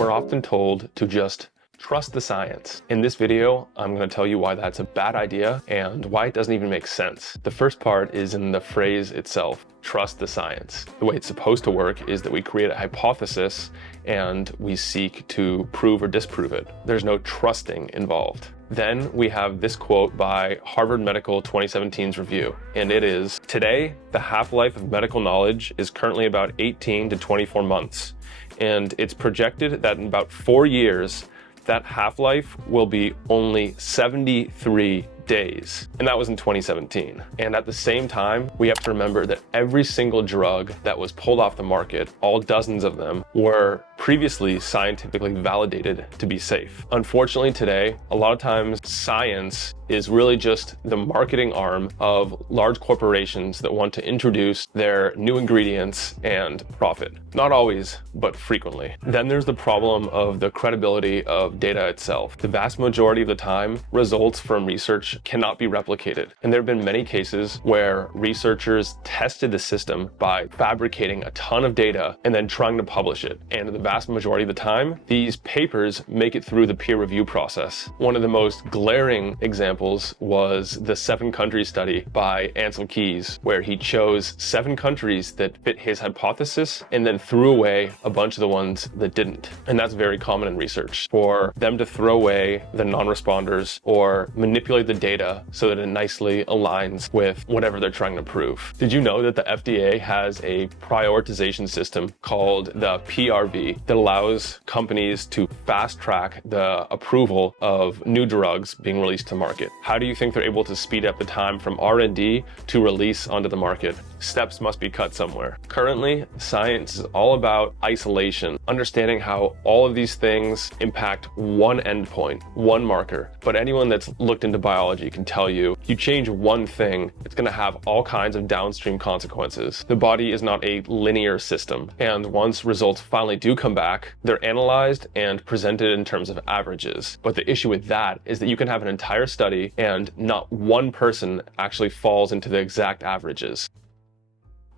We're often told to just trust the science. In this video, I'm going to tell you why that's a bad idea and why it doesn't even make sense. The first part is in the phrase itself, trust the science. The way it's supposed to work is that we create a hypothesis and we seek to prove or disprove it. There's no trusting involved. Then we have this quote by Harvard Medical 2017's review, and it is, "Today, the half-life of medical knowledge is currently about 18 to 24 months, and it's projected that in about 4 years, that half-life will be only 73 days." And that was in 2017. And at the same time, we have to remember that every single drug that was pulled off the market, all dozens of them, were previously scientifically validated to be safe. Unfortunately today, a lot of times science is really just the marketing arm of large corporations that want to introduce their new ingredients and profit. Not always, but frequently. Then there's the problem of the credibility of data itself. The vast majority of the time, results from research cannot be replicated. And there have been many cases where researchers tested the system by fabricating a ton of data and then trying to publish it. And the vast majority of the time, these papers make it through the peer review process. One of the most glaring examples was the 7-country study by Ansel Keys, where he chose 7 countries that fit his hypothesis and then threw away a bunch of the ones that didn't. And that's very common in research, for them to throw away the non-responders or manipulate the data so that it nicely aligns with whatever they're trying to prove. Did you know that the FDA has a prioritization system called the PRV that allows companies to fast track the approval of new drugs being released to market? How do you think they're able to speed up the time from R&D to release onto the market? Steps must be cut somewhere. Currently, science is all about isolation, understanding how all of these things impact one endpoint, one marker. But anyone that's looked into biology can tell you, you change one thing, it's going to have all kinds of downstream consequences. The body is not a linear system, and once results finally do come back, they're analyzed and presented in terms of averages. But the issue with that is that you can have an entire study and not one person actually falls into the exact averages.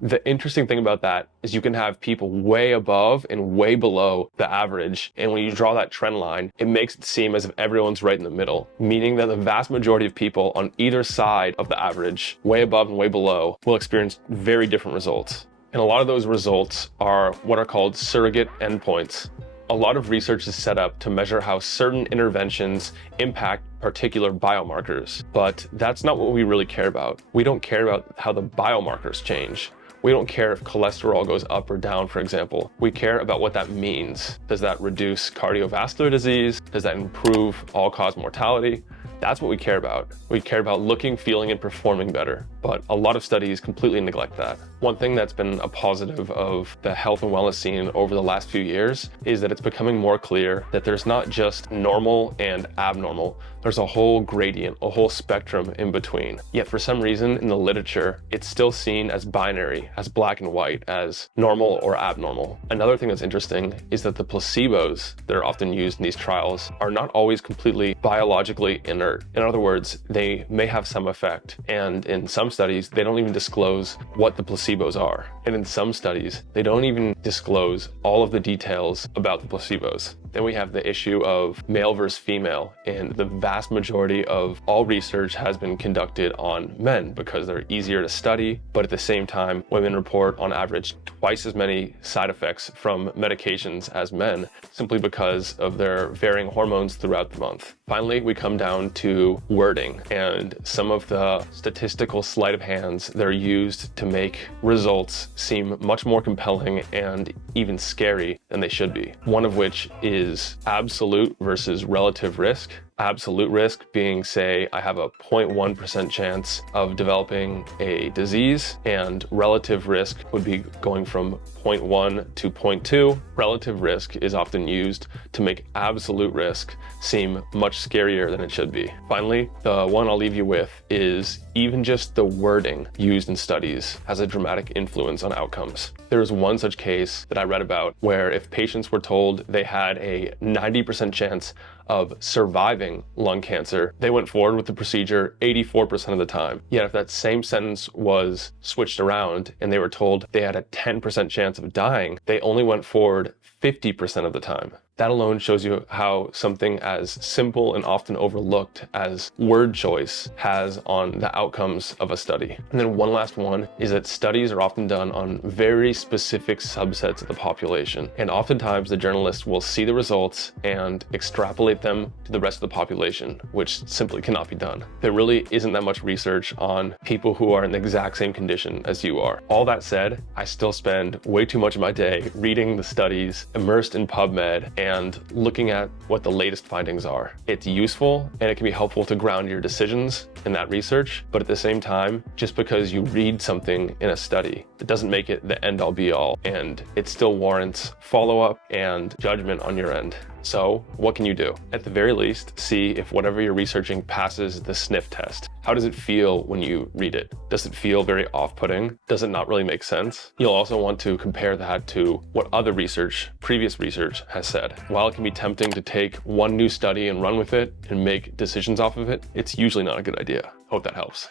The interesting thing about that is you can have people way above and way below the average. And when you draw that trend line, it makes it seem as if everyone's right in the middle, meaning that the vast majority of people on either side of the average, way above and way below, will experience very different results. And a lot of those results are what are called surrogate endpoints. A lot of research is set up to measure how certain interventions impact particular biomarkers, but that's not what we really care about. We don't care about how the biomarkers change. We don't care if cholesterol goes up or down, for example. We care about what that means. Does that reduce cardiovascular disease? Does that improve all-cause mortality? That's what we care about. We care about looking, feeling, and performing better. But a lot of studies completely neglect that. One thing that's been a positive of the health and wellness scene over the last few years is that it's becoming more clear that there's not just normal and abnormal. There's a whole gradient, a whole spectrum in between. Yet for some reason in the literature, it's still seen as binary, as black and white, as normal or abnormal. Another thing that's interesting is that the placebos that are often used in these trials are not always completely biologically inert. In other words, they may have some effect. And in some studies, they don't even disclose what the placebos are. And in some studies, they don't even disclose all of the details about the placebos. Then we have the issue of male versus female, and the vast majority of all research has been conducted on men because they're easier to study, but at the same time, women report on average twice as many side effects from medications as men, simply because of their varying hormones throughout the month. Finally, we come down to wording and some of the statistical sleight of hands that are used to make results seem much more compelling and even scary than they should be. One of which is absolute versus relative risk. Absolute risk being, say, I have a 0.1% chance of developing a disease, and relative risk would be going from 0.1 to 0.2. Relative risk is often used to make absolute risk seem much scarier than it should be. Finally, the one I'll leave you with is even just the wording used in studies has a dramatic influence on outcomes. There's one such case that I read about where if patients were told they had a 90% chance of surviving lung cancer, they went forward with the procedure 84% of the time. Yet if that same sentence was switched around and they were told they had a 10% chance of dying, they only went forward 50% of the time. That alone shows you how something as simple and often overlooked as word choice has on the outcomes of a study. And then one last one is that studies are often done on very specific subsets of the population. And oftentimes the journalist will see the results and extrapolate them to the rest of the population, which simply cannot be done. There really isn't that much research on people who are in the exact same condition as you are. All that said, I still spend way too much of my day reading the studies, immersed in PubMed, and looking at what the latest findings are. It's useful and it can be helpful to ground your decisions in that research, but at the same time, just because you read something in a study, it doesn't make it the end-all be-all, and it still warrants follow-up and judgment on your end. So what can you do? At the very least, see if whatever you're researching passes the sniff test. How does it feel when you read it? Does it feel very off-putting? Does it not really make sense? You'll also want to compare that to what other research, previous research, has said. While it can be tempting to take one new study and run with it and make decisions off of it, it's usually not a good idea. Hope that helps.